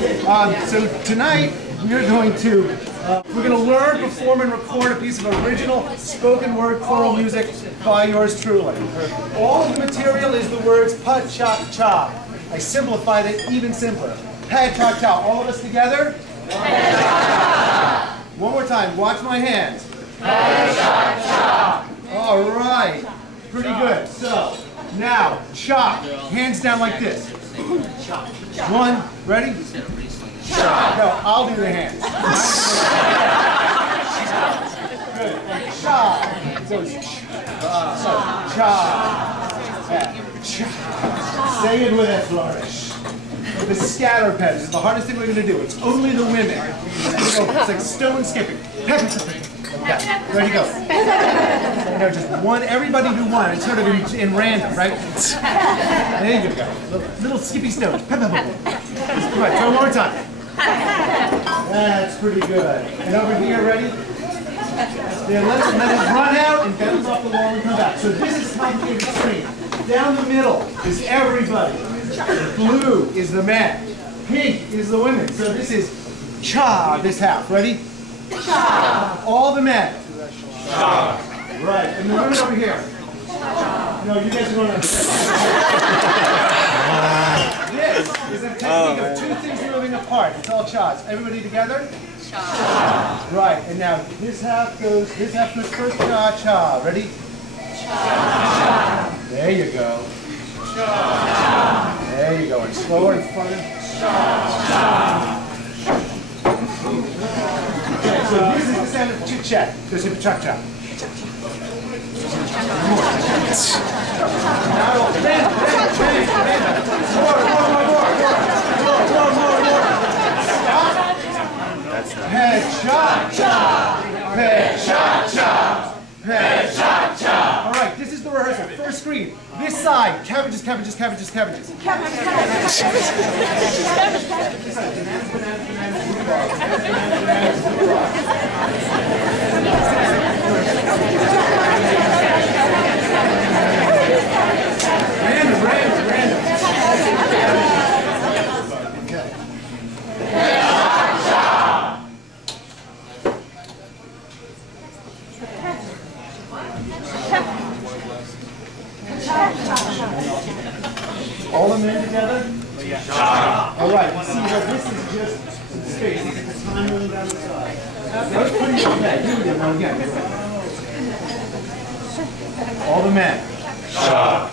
So tonight we're going to learn, perform, and record a piece of original spoken word choral music by yours truly. All of the material is the words Pecha Kucha. I simplified it even simpler. Pecha Kucha. All of us together. Pecha Kucha. One more time. Watch my hands. Pecha Kucha. All right. Pretty good. So now CHOK. Hands down like this. One. Ready? CHOK. No, I'll do the hands. Good. CHOK. So it's CHOK. Say it with a flourish. The scatter pen is the hardest thing we're going to do. It's only the women. It's like stone skipping. Okay. Ready, go. No, just one. Everybody do one. It's sort of in random, right? There you go. Little skippy stones. Come on, try one more time. That's pretty good. And over here, ready? Then let it run out and bounce off the wall and come back. So this is complicated screen. Down the middle is everybody. Blue is the men. Pink is the women. So this is cha, this half. Ready? Cha. All the men. Cha. Right. And the women over here. No, you guys are going to understand. This is a technique of two things moving apart. It's all chas. Everybody together? Cha. Right. And now this half goes first. Cha, cha. Ready? Cha. There you go. Cha. There you go. And slower and farther. Cha. Okay, so this is the sound of chit chat. This is cha cha. All right, this is the rehearsal. First screen. This side. Cabbages, cabbages, cabbages, cabbages. Random. All the men together? Yeah. All right, you see that this is just some space. It's the time moving down the side. That was pretty okay. Here we go. Now again. All the men. CHOK.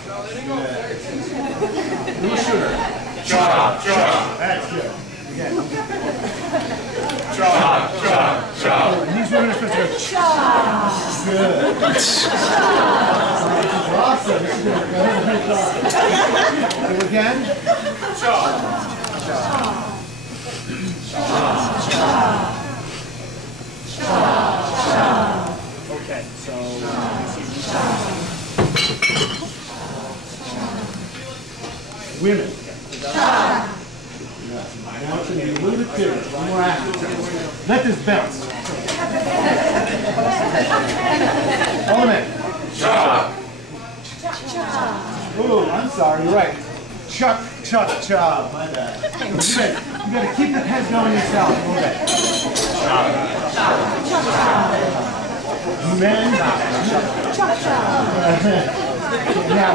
Little sugar. CHOK. That's good. Again. CHOK. And these women are supposed to go CHOK. Good. Awesome. This is good. Do it again. CHOK. Okay, so women. Now it's going to be a little bit bigger. One more action. Let this bounce. All the men. CHOK. Ooh, I'm sorry, you're right. Chuck, cha. My bad. You got to keep the head going yourself a little bit. Men. Now.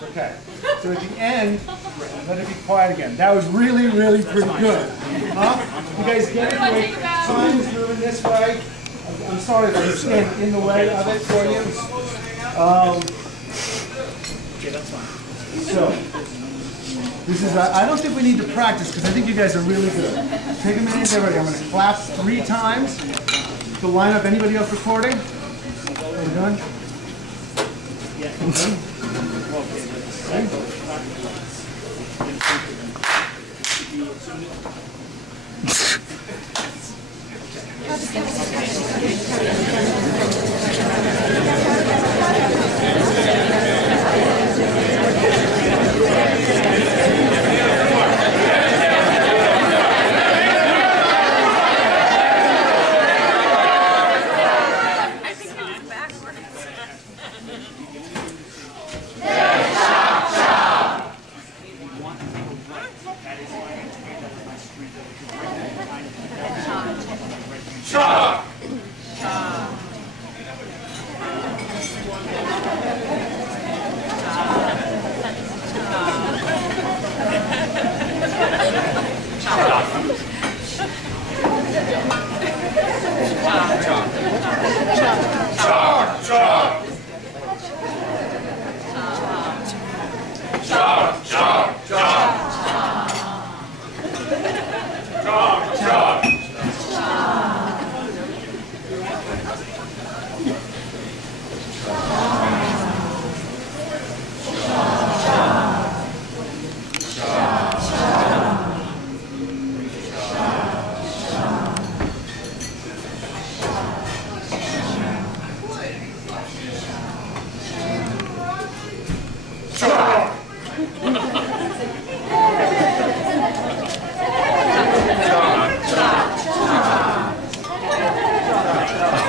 Okay, so at the end, let it be quiet again. That was really pretty good. Huh? You guys get it? Wait, time is moving this way. I'm sorry if I stand in the way of it for you. Okay, that's fine. So, this is, I don't think we need to practice because I think you guys are really good. Take a minute, get ready. I'm going to clap 3 times to line up. Anybody else recording? Are we done? Yeah. Okay.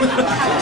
it.